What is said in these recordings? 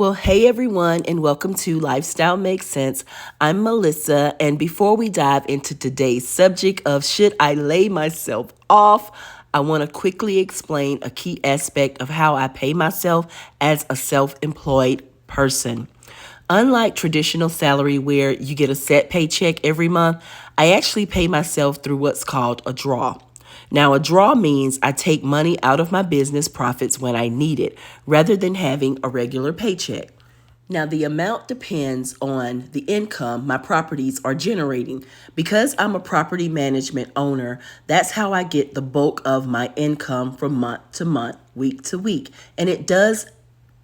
Well, hey everyone, and welcome to Lifestyle Makes Sense. I'm Melissa, and before we dive into today's subject of should I lay myself off, I want to quickly explain a key aspect of how I pay myself as a self-employed person. Unlike traditional salary where you get a set paycheck every month, I actually pay myself through what's called a draw. Now, a draw means I take money out of my business profits when I need it, rather than having a regular paycheck. Now, the amount depends on the income my properties are generating. Because I'm a property management owner, that's how I get the bulk of my income from month to month, week to week. And it does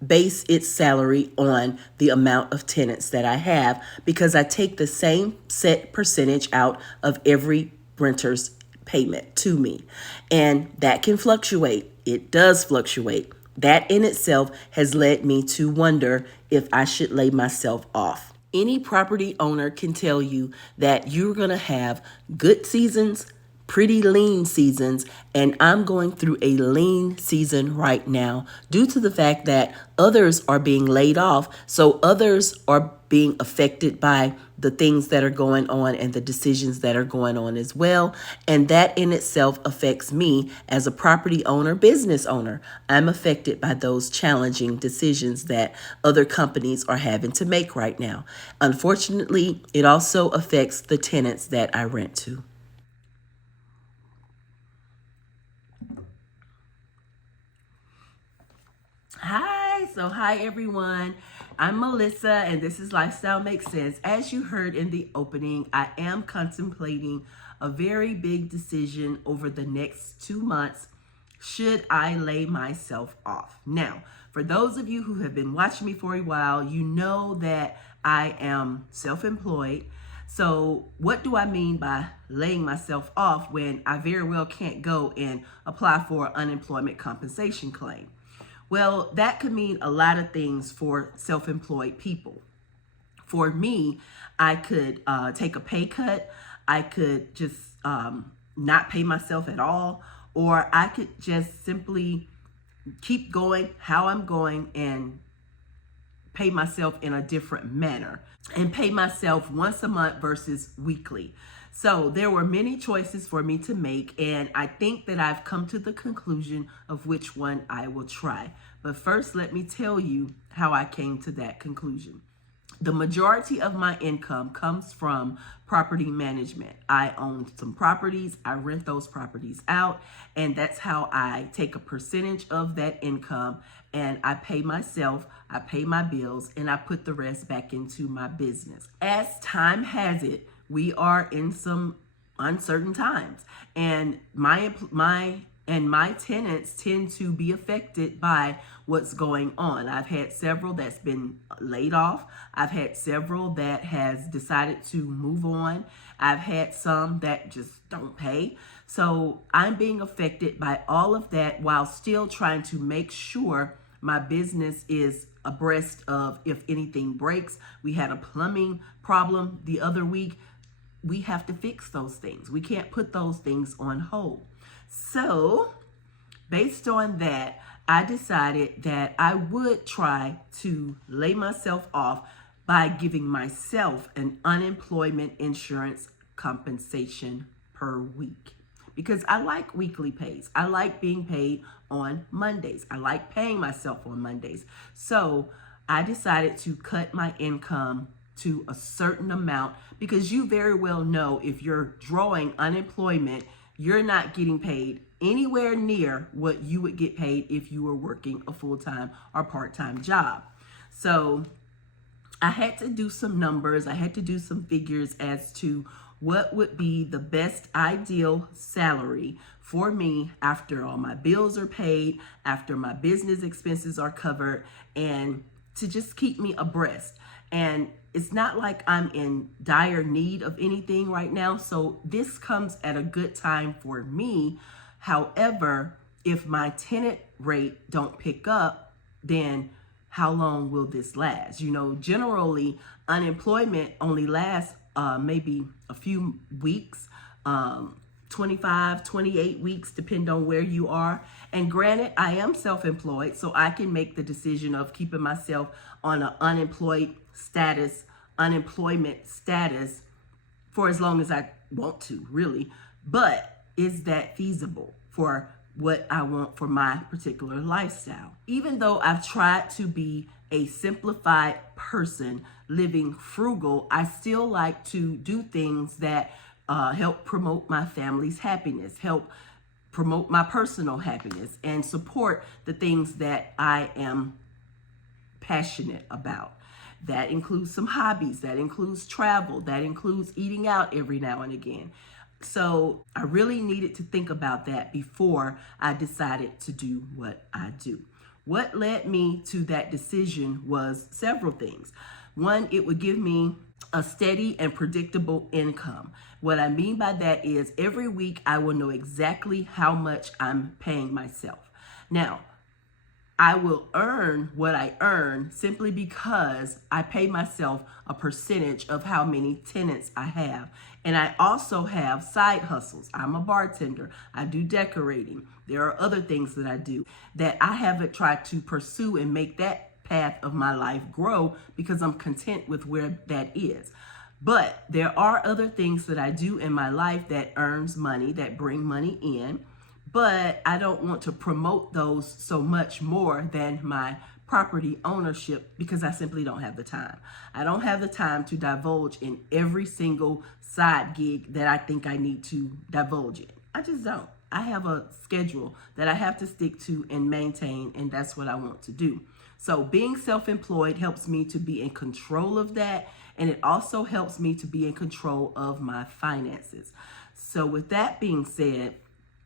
base its salary on the amount of tenants that I have because I take the same set percentage out of every renter's payment to me. And that can fluctuate. It does fluctuate. That in itself has led me to wonder if I should lay myself off. Any property owner can tell you that you're going to have good seasons, pretty lean seasons, and I'm going through a lean season right now due to the fact that others are being laid off. So others are being affected by the things that are going on and the decisions that are going on as well. And that in itself affects me as a property owner, business owner. I'm affected by those challenging decisions that other companies are having to make right now. Unfortunately, it also affects the tenants that I rent to. Hi everyone. I'm Melissa and this is Lifestyle Makes Sense. As you heard in the opening, I am contemplating a very big decision over the next 2 months. Should I lay myself off? Now, for those of you who have been watching me for a while, you know that I am self-employed. So what do I mean by laying myself off when I very well can't go and apply for an unemployment compensation claim? Well, that could mean a lot of things for self-employed people. For me, I could take a pay cut. I could just not pay myself at all, or I could just simply keep going how I'm going and pay myself in a different manner and pay myself once a month versus weekly. So there were many choices for me to make, and I think that I've come to the conclusion of which one I will try. But first, let me tell you how I came to that conclusion. The majority of my income comes from property management. I own some properties, I rent those properties out, and that's how I take a percentage of that income and I pay myself, I pay my bills, and I put the rest back into my business. As time has it, we are in some uncertain times, and my tenants tend to be affected by what's going on. I've had several that's been laid off. I've had several that has decided to move on. I've had some that just don't pay. So I'm being affected by all of that while still trying to make sure my business is abreast of if anything breaks. We had a plumbing problem the other week. We have to fix those things. We can't put those things on hold. So, based on that, I decided that I would try to lay myself off by giving myself an unemployment insurance compensation per week. Because I like weekly pays. I like being paid on Mondays. I like paying myself on Mondays. So I decided to cut my income to a certain amount because you very well know if you're drawing unemployment, you're not getting paid anywhere near what you would get paid if you were working a full-time or part-time job. So I had to do some numbers. I had to do some figures as to what would be the best ideal salary for me after all my bills are paid, after my business expenses are covered, and to just keep me abreast. And it's not like I'm in dire need of anything right now, so this comes at a good time for me. However, if my tenant rate don't pick up, then how long will this last? You know, generally unemployment only lasts maybe a few weeks, 25, 28 weeks, depend on where you are. And granted, I am self-employed, so I can make the decision of keeping myself on an unemployment status for as long as I want to, really. But is that feasible for what I want for my particular lifestyle? Even though I've tried to be a simplified person living frugal, I still like to do things that help promote my family's happiness, help promote my personal happiness, and support the things that I am passionate about. That includes some hobbies, that includes travel, that includes eating out every now and again. So I really needed to think about that before I decided to do what I do. What led me to that decision was several things. One, it would give me a steady and predictable income. What I mean by that is every week I will know exactly how much I'm paying myself. Now, I will earn what I earn simply because I pay myself a percentage of how many tenants I have. And I also have side hustles. I'm a bartender. I do decorating. There are other things that I do that I haven't tried to pursue and make that path of my life grow because I'm content with where that is. But there are other things that I do in my life that earns money, that bring money in. But I don't want to promote those so much more than my property ownership because I simply don't have the time. I don't have the time to divulge in every single side gig that I think I need to divulge in. I just don't. I have a schedule that I have to stick to and maintain, and that's what I want to do. So being self-employed helps me to be in control of that, and it also helps me to be in control of my finances. So with that being said,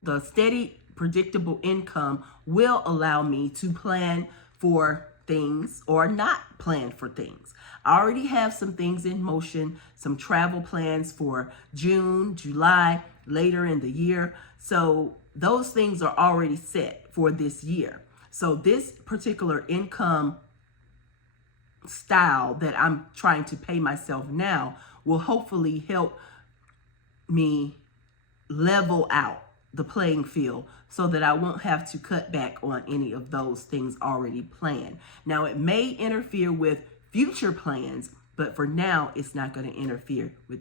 the steady, predictable income will allow me to plan for things or not plan for things. I already have some things in motion, some travel plans for June, July, later in the year. So those things are already set for this year. So this particular income style that I'm trying to pay myself now will hopefully help me level out the playing field so that I won't have to cut back on any of those things already planned. Now, it may interfere with future plans, but for now, it's not going to interfere with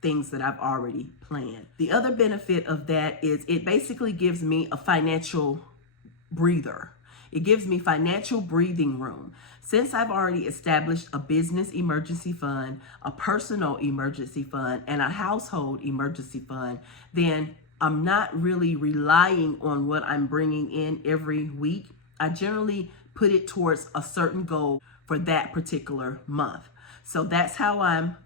things that I've already planned. The other benefit of that is it basically gives me a financial breather. It gives me financial breathing room. Since I've already established a business emergency fund, a personal emergency fund, and a household emergency fund, then I'm not really relying on what I'm bringing in every week. I generally put it towards a certain goal for that particular month. So that's how I'm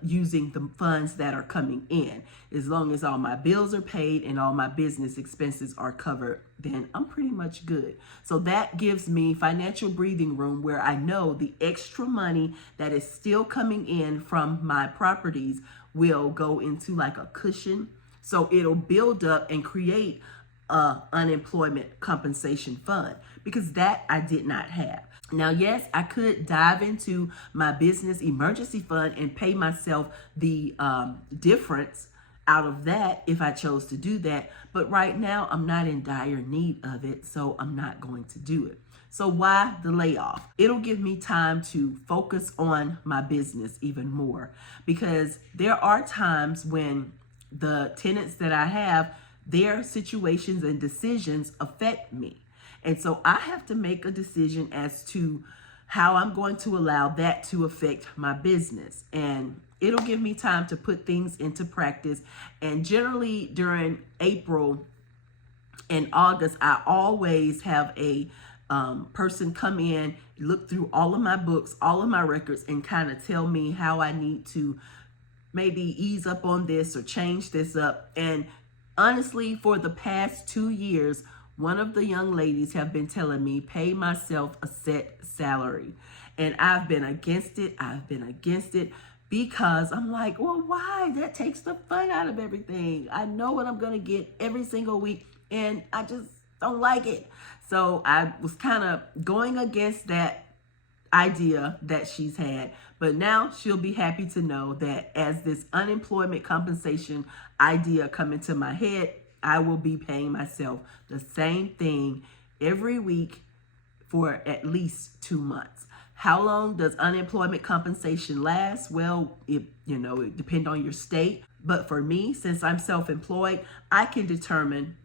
using the funds that are coming in. As long as all my bills are paid and all my business expenses are covered, then I'm pretty much good. So that gives me financial breathing room where I know the extra money that is still coming in from my properties will go into like a cushion. So it'll build up and create a unemployment compensation fund because that I did not have. Now, yes, I could dive into my business emergency fund and pay myself the difference out of that if I chose to do that. But right now, I'm not in dire need of it, so I'm not going to do it. So why the layoff? It'll give me time to focus on my business even more because there are times when the tenants that I have, their situations and decisions affect me. And so I have to make a decision as to how I'm going to allow that to affect my business. And it'll give me time to put things into practice. And generally during April and August, I always have a person come in, look through all of my books, all of my records, and kind of tell me how I need to maybe ease up on this or change this up. And honestly, for the past 2 years, one of the young ladies have been telling me, pay myself a set salary. And I've been against it. Because I'm like, well, why? That takes the fun out of everything. I know what I'm going to get every single week, and I just don't like it. So I was kind of going against that idea that she's had. But now she'll be happy to know that as this unemployment compensation idea come into my head, I will be paying myself the same thing every week for at least 2 months. How long does unemployment compensation last? Well, it depends on your state. But for me, since I'm self-employed, I can determine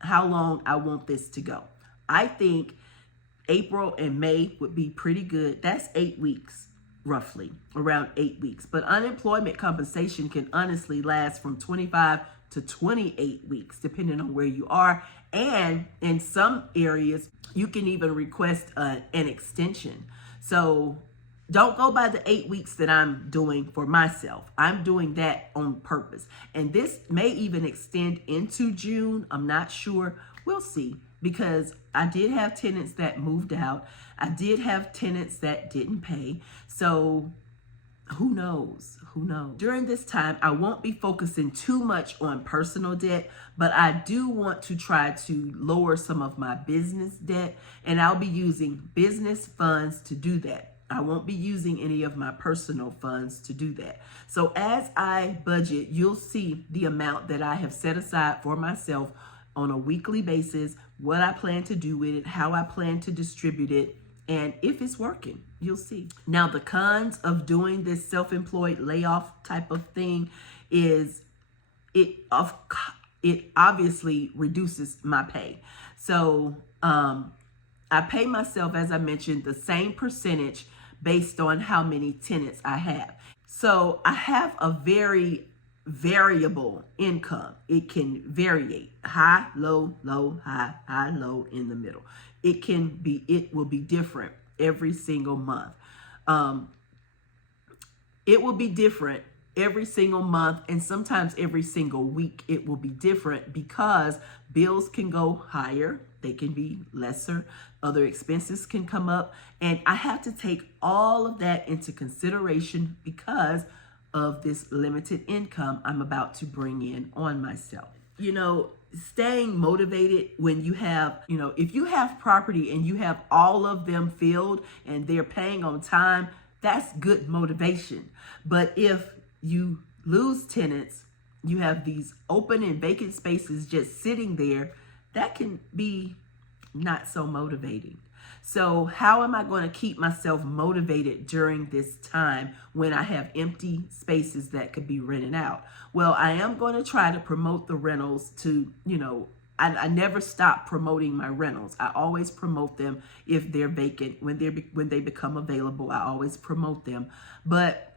how long I want this to go. I think April and May would be pretty good. That's 8 weeks, roughly, around 8 weeks. But unemployment compensation can honestly last from 25 to 28 weeks, depending on where you are. And in some areas, you can even request an extension. So don't go by the 8 weeks that I'm doing for myself. I'm doing that on purpose. And this may even extend into June. I'm not sure. We'll see. Because I did have tenants that moved out. I did have tenants that didn't pay. So who knows? Who knows? During this time, I won't be focusing too much on personal debt, but I do want to try to lower some of my business debt, and I'll be using business funds to do that. I won't be using any of my personal funds to do that. So as I budget, you'll see the amount that I have set aside for myself on a weekly basis, what I plan to do with it, how I plan to distribute it, and if it's working, you'll see. Now, the cons of doing this self-employed layoff type of thing is it obviously reduces my pay. So I pay myself, as I mentioned, the same percentage based on how many tenants I have. So I have a very variable income. It can vary high, low, low, high, high, low, in the middle. It will be different every single month. It will be different every single month, and sometimes every single week it will be different because bills can go higher, they can be lesser, other expenses can come up, and I have to take all of that into consideration because of this limited income I'm about to bring in on myself. Staying motivated when you have, if you have property and you have all of them filled and they're paying on time, that's good motivation. But if you lose tenants, you have these open and vacant spaces just sitting there, that can be not so motivating. So how am I going to keep myself motivated during this time when I have empty spaces that could be rented out? Well, I am going to try to promote the rentals to, I never stop promoting my rentals. I always promote them if they're vacant. When they become available, I always promote them. But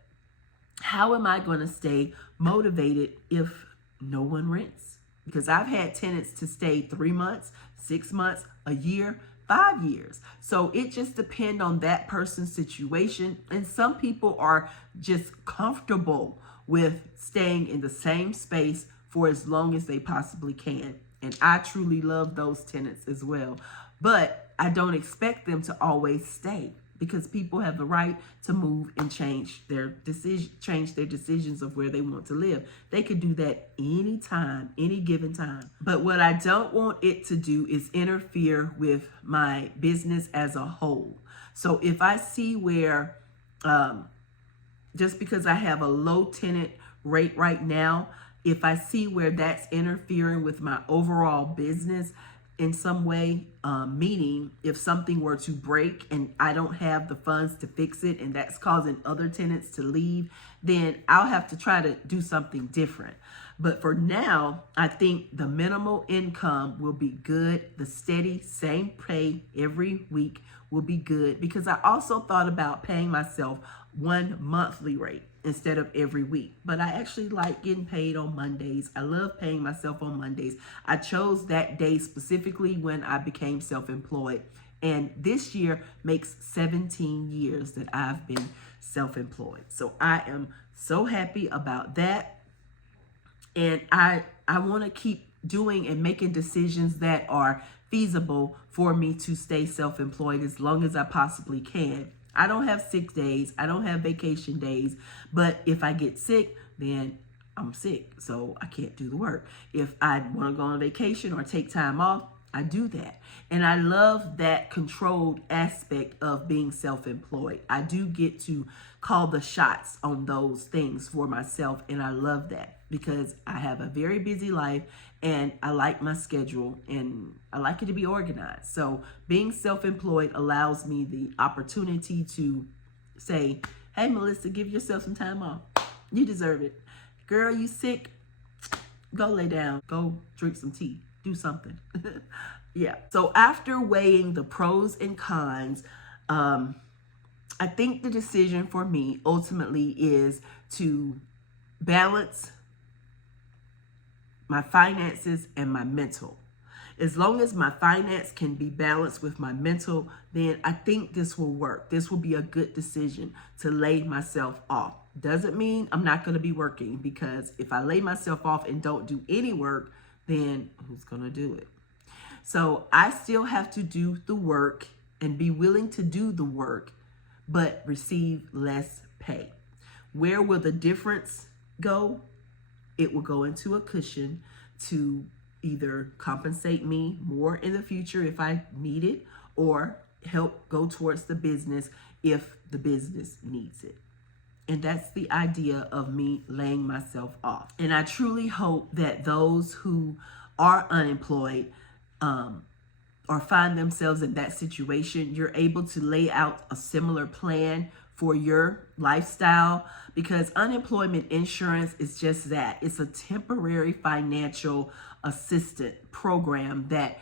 how am I going to stay motivated if no one rents? Because I've had tenants to stay 3 months, 6 months, a year, 5 years. So it just depends on that person's situation. And some people are just comfortable with staying in the same space for as long as they possibly can. And I truly love those tenants as well. But I don't expect them to always stay because people have the right to move and change their decisions of where they want to live. They could do that anytime, any given time. But what I don't want it to do is interfere with my business as a whole. So if I see where, just because I have a low tenant rate right now, if I see where that's interfering with my overall business in some way, meaning if something were to break and I don't have the funds to fix it and that's causing other tenants to leave, then I'll have to try to do something different. But for now, I think the minimal income will be good. The steady, same pay every week will be good because I also thought about paying myself one monthly rate instead of every week. But I actually like getting paid on Mondays. I love paying myself on Mondays. I chose that day specifically when I became self-employed. And this year makes 17 years that I've been self-employed. So I am so happy about that. And I want to keep doing and making decisions that are feasible for me to stay self-employed as long as I possibly can. I don't have sick days. I don't have vacation days. But if I get sick, then I'm sick. So I can't do the work. If I want to go on vacation or take time off, I do that. And I love that controlled aspect of being self-employed. I do get to call the shots on those things for myself. And I love that because I have a very busy life and I like my schedule and I like it to be organized. So being self-employed allows me the opportunity to say, hey, Melissa, give yourself some time off. You deserve it. Girl, you sick? Go lay down. Go drink some tea. Do something. Yeah. So after weighing the pros and cons, I think the decision for me ultimately is to balance my finances and my mental. As long as my finance can be balanced with my mental, then I think this will work. This will be a good decision to lay myself off. Doesn't mean I'm not going to be working, because if I lay myself off and don't do any work, then who's going to do it? So I still have to do the work and be willing to do the work, but receive less pay. Where will the difference go? It will go into a cushion to either compensate me more in the future if I need it, or help go towards the business if the business needs it. And that's the idea of me laying myself off. And I truly hope that those who are unemployed or find themselves in that situation, you're able to lay out a similar plan for your lifestyle, because unemployment insurance is just that. It's a temporary financial assistance program that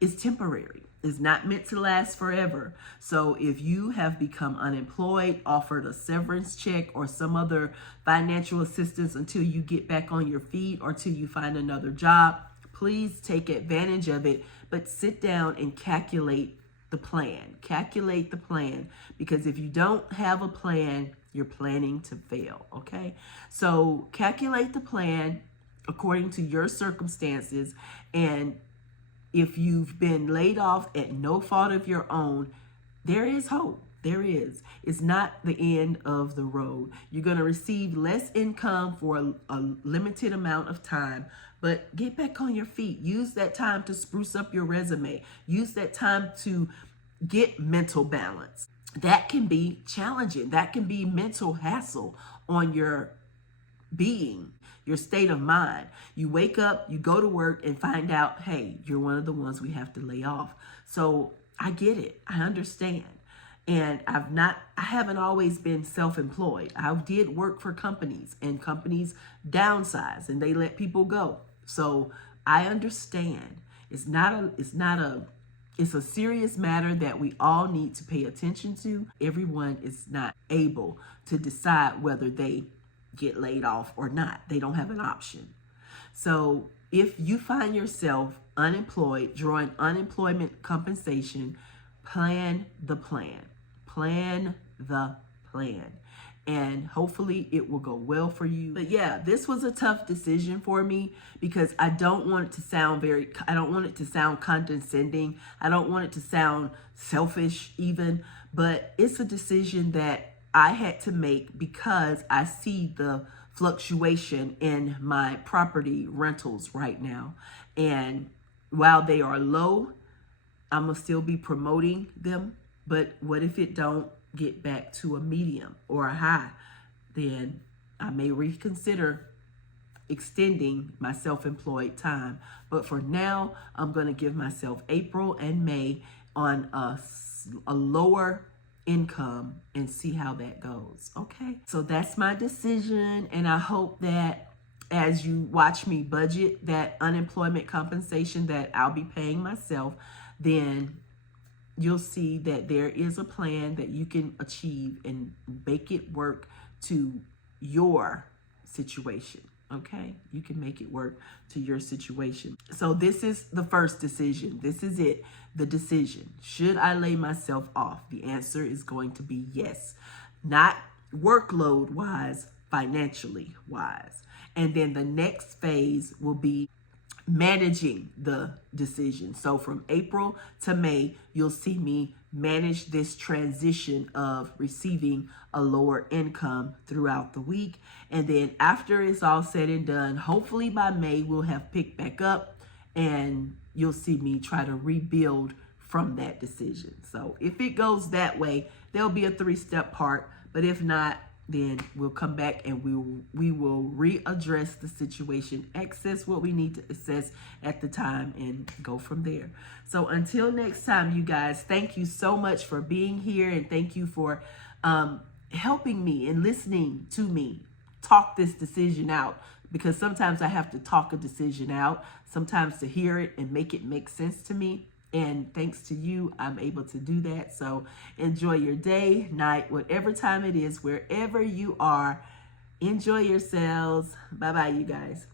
is temporary. It's not meant to last forever. So if you have become unemployed, offered a severance check or some other financial assistance until you get back on your feet or till you find another job, please take advantage of it, but sit down and calculate the plan. Calculate the plan, because if you don't have a plan, you're planning to fail, okay? So calculate the plan according to your circumstances, and if you've been laid off at no fault of your own, there is hope. There is. It's not the end of the road. You're going to receive less income for a limited amount of time, but get back on your feet. Use that time to spruce up your resume. Use that time to get mental balance. That can be challenging. That can be mental hassle on your being, your state of mind. You wake up, you go to work and find out, hey, you're one of the ones we have to lay off. So I get it. I understand. And I haven't always been self-employed. I did work for companies, and companies downsize and they let people go. So I understand. It's a serious matter that we all need to pay attention to. Everyone is not able to decide whether they get laid off or not. They don't have an option. So if you find yourself unemployed, drawing unemployment compensation, plan the plan. Plan the plan. And hopefully it will go well for you. But yeah, this was a tough decision for me, because I don't want it to sound condescending. I don't want it to sound selfish even, but it's a decision that I had to make because I see the fluctuation in my property rentals right now. And while they are low, I'm gonna still be promoting them. But what if it don't get back to a medium or a high? Then I may reconsider extending my self-employed time. But for now, I'm going to give myself April and May on a lower income and see how that goes. Okay, so that's my decision, and I hope that as you watch me budget that unemployment compensation that I'll be paying myself, then you'll see that there is a plan that you can achieve and make it work to your situation. Okay, you can make it work to your situation. So this is the first decision. This is it, the decision. Should I lay myself off? The answer is going to be yes. Not workload wise, financially wise. And then the next phase will be managing the decision. So from April to May, you'll see me manage this transition of receiving a lower income throughout the week. And then after it's all said and done, hopefully by May, we'll have picked back up and you'll see me try to rebuild from that decision. So if it goes that way, there'll be a 3-step part. But if not, then we'll come back and we will readdress the situation, access what we need to assess at the time, and go from there. So until next time, you guys, thank you so much for being here, and thank you for helping me and listening to me talk this decision out, because sometimes I have to talk a decision out, sometimes to hear it and make it make sense to me. And thanks to you, I'm able to do that. So enjoy your day, night, whatever time it is, wherever you are. Enjoy yourselves. Bye-bye, you guys.